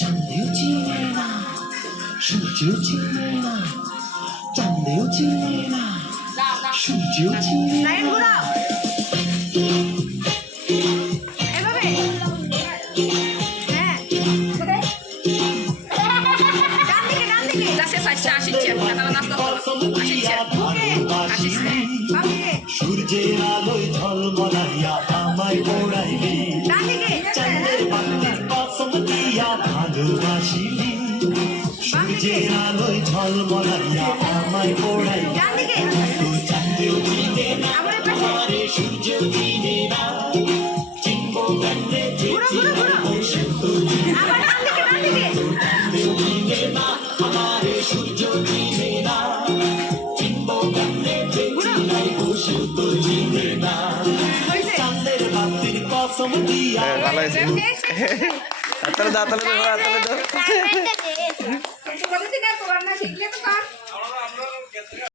চাঁদেও চিনে না, সূর্যও চিনে না, চাঁদেও চিনে না, সূর্যও চিনে না। লাইন ঘোরাও এভাবে। হ্যাঁ ডান দিকে ডান দিকে। Gracias a Chashi Chef, katalan nas doktor. Chashi Chef. Chashi Chef. বাম দিকে সূর্যের আলোয় ঝলমলাইয়া আমায় পোড়াইলি, ডান দিকে। চাঁদের বাতির কসম দিয়া ভালোবাসিলি। সূর্যের আলোয় ঝলমলাইয়া আমায় পোড়াইলি, ডান দিকে। চাঁদেও চিনে না, আমার পাশে আমারে সূর্যও চিনে না, চিনবো কেমনে যে ঘুরো ঘুরো ঘুরো। বসে তো আবার ডান দিকে ডান দিকে। চাঁদেও চিনে না, আমারে সূর্যও চিনে না, চিনবো কেমনে যে বসে তো চিনে না। হইছে চাঁদের বাতির কসম দিয়া ভালো হয়েছে। তাহলে দাও, তাহলে দাও, তাহলে দাও। Kung pwede ka, kung na, sige, ito ka.